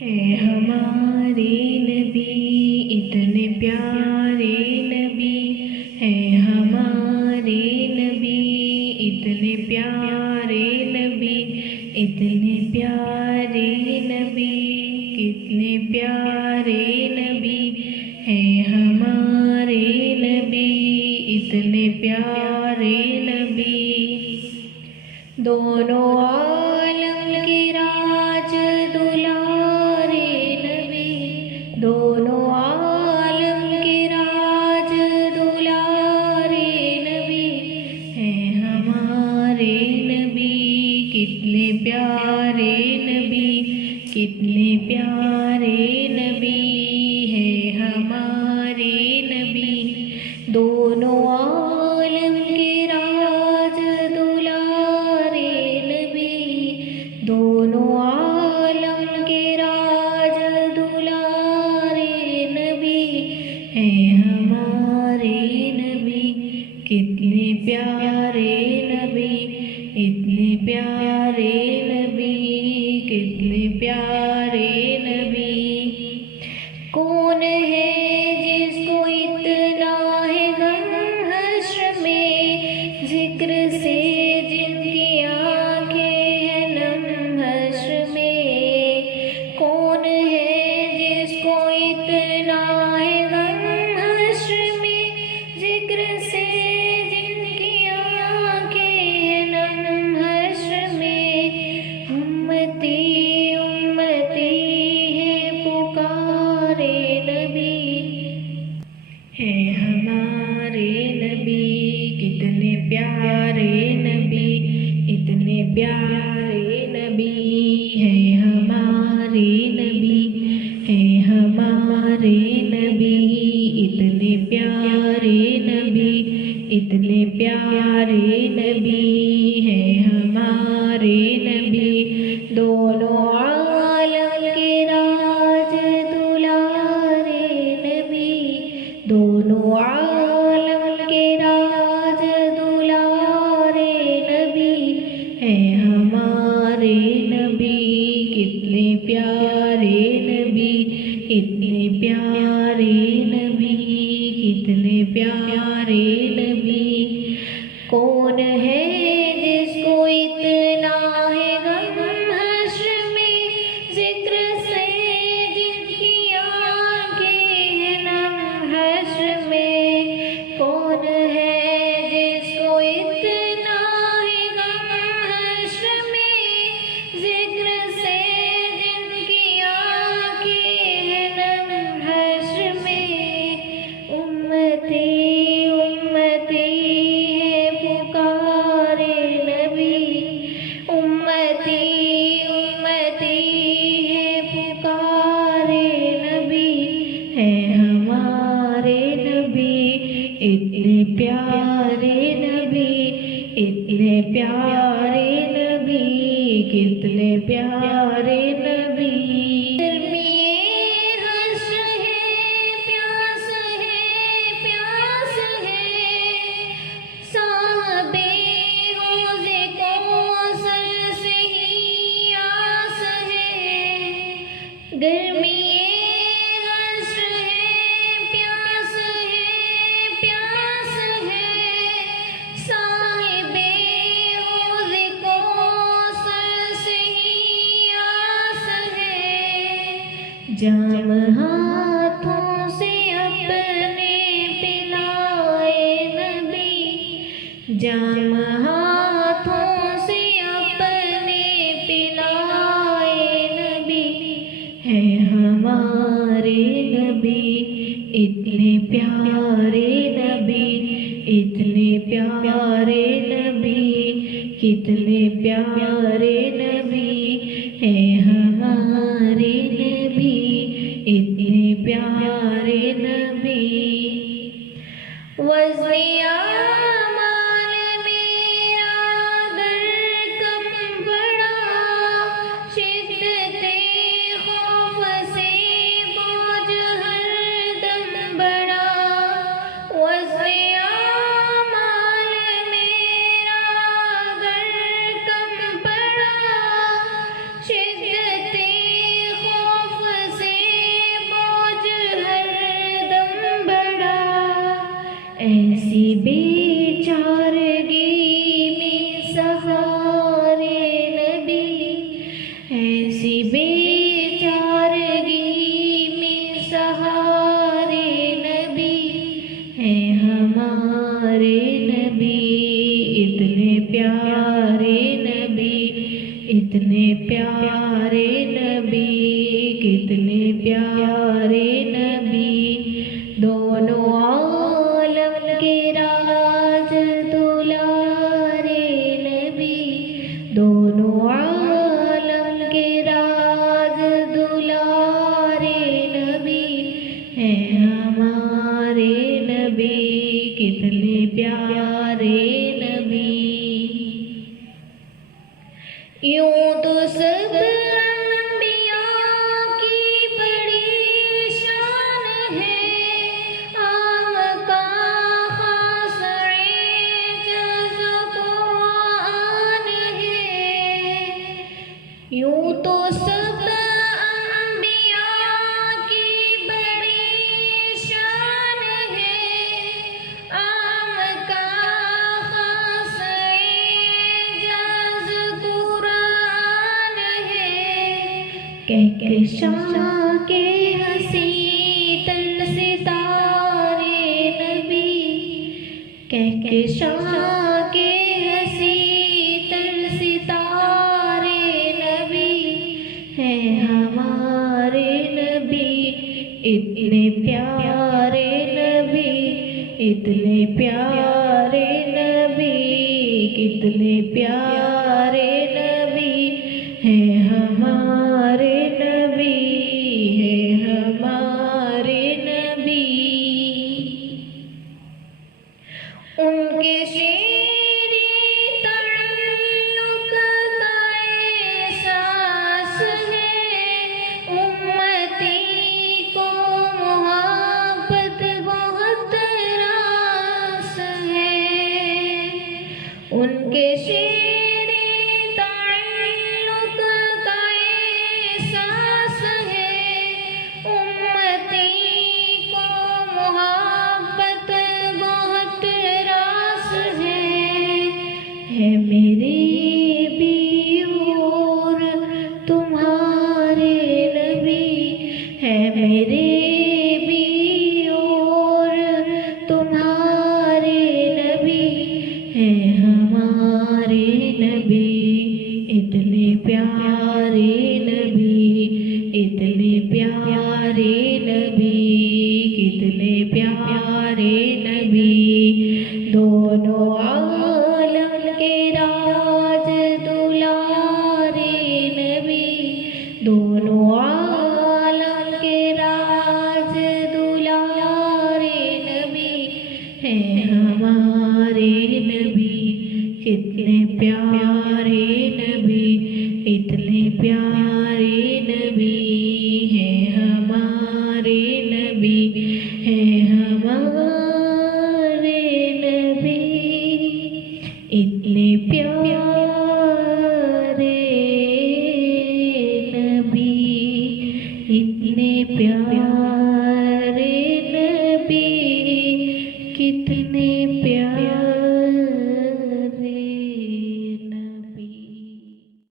ہے ہمارے نبی اتنے پیارے نبی، ہے ہمارے نبی اتنے پیارے نبی، اتنے پیارے نبی، کتنے پیارے نبی، ہے ہمارے نبی اتنے پیارے نبی۔ دونوں عالم کے راج دلارے نبی، دونوں عالم کے راج دلارے نبی، ہے ہمارے نبی کتنے پیارے نبی، کتنے پیارے نبی، ہے ہمارے نبی۔ دونوں عالم کے راج دلارے نبی، دونوں عالم کے راج دلارے نبی، ہے ہمارے نبی کتنے پیارے نبی، اتنے پیارے نبی، کتنے پیارے نبی۔ کون ہے جس کو اتنا ہے غم حشر میں، ذکر سے جن کی آنکھیں ہیں نم حشر میں۔ کون ہے جس کو اتنا ہے غم حشر میں، ذکر سے جن کی آنکھیں ہیں نم حشر میں۔ امتی امتی ہے پکارے نبی، ہے ہمارے نبی کتنے پیارے نبی، اتنے پیارے نبی، ہے ہمارے نبی، ہے ہمارے نبی اتنے پیارے نبی، اتنے پیارے نبی، ہے ہمارے نبی۔ دونوں عالم کے راج دلارے نبی، دونوں عالم کے راج دلارے نبی، ہے ہمارے نبی کتنے پیارے نبی، اتنے پیارے نبی، کتنے پیارے نبی۔ کون ہے جس کو اتنا ہے غم حشر میں، ذکر سے جن کی آنکھیں ہیں نم حشر میں۔ کون ہے جس کو اتنا ہے غم حشر میں، ذکر سے جن کی آنکھیں ہیں نم حشر میں۔ امتی امتی ہے پکارے نبی، امتی امتی ہے پکارے نبی، ہے ہمارے نبی اتنے پیارے نبی، اتنے پیارے نبی، کتنے پیارے نبی۔ حشر ہے پیاس ہے پیاس ہے، صاحب حوض کوثر سے ہی آس ہے۔ گرمی حشر ہے پیاس ہے پیاس ہے، صاحب حوض کوثر سے ہی آس ہے۔ جام ہاتھوں سے اپنے پلائے نبی، جام ہاتھوں سے اپنے پلائے نبی، ہے ہمارے نبی اتنے پیارے نبی، اتنے پیارے نبی، کتنے پیارے نبی، ہے ہمارے نبی اتنے پیارے نبی۔ وزن اعمال میرا گر کم بڑا، شدت خوف سے بوجھ ہر دم بڑا۔ وزن اعمال میرا گر کم بڑا، پیارے نبی، اتنے پیارے نبی، کتنے پیارے نبی، دونوں عالم کے راج دلارے نبی، دونوں عالم کے راج دلارے نبی ہیں ہمارے نبی، کتنے پیارے نبی۔ یوں تو سب انبیاء کی بڑی شان ہے، آقا خاص اعجاز قرآن ہے۔ یوں تو سب انبیاء کی بڑی شان ہے، آقا خاص اعجاز قرآن ہے۔ کہکشاں کے ہنسی تن ستارے نبی، کہکشاں کے ہنسی تن ستارے نبی ہیں ہمارے نبی، اتنے پیارے نبی، اتنے پیارے نبی، کتنے پیارے نبی ہیں ہمارے نبی، ہیں ہمارے نبی۔ ان کے شیریں تعلق کا احساس ہے، امتی کو محبت بہت راس ہے۔ ان کے شیریں تعلق کا احساس ہے، امتی کو محبت بہت راس ہے میرے بھی اور تمہارے نبی، ہے میرے بھی اور تمہارے نبی، ہے ہمارے نبی، اتنے پیارے نبی، اتنے پیارے نبی، کتنے پیارے نبی، دونوں عالم کے راج دلارے نبی، دونوں عالم کے راج دلارے نبی ہیں ہمارے نبی، کتنے پیارے نبی، اتنے پیارے نبی ہیں ہمارے نبی، ہیں ہمارے نبی، اتنے پیارے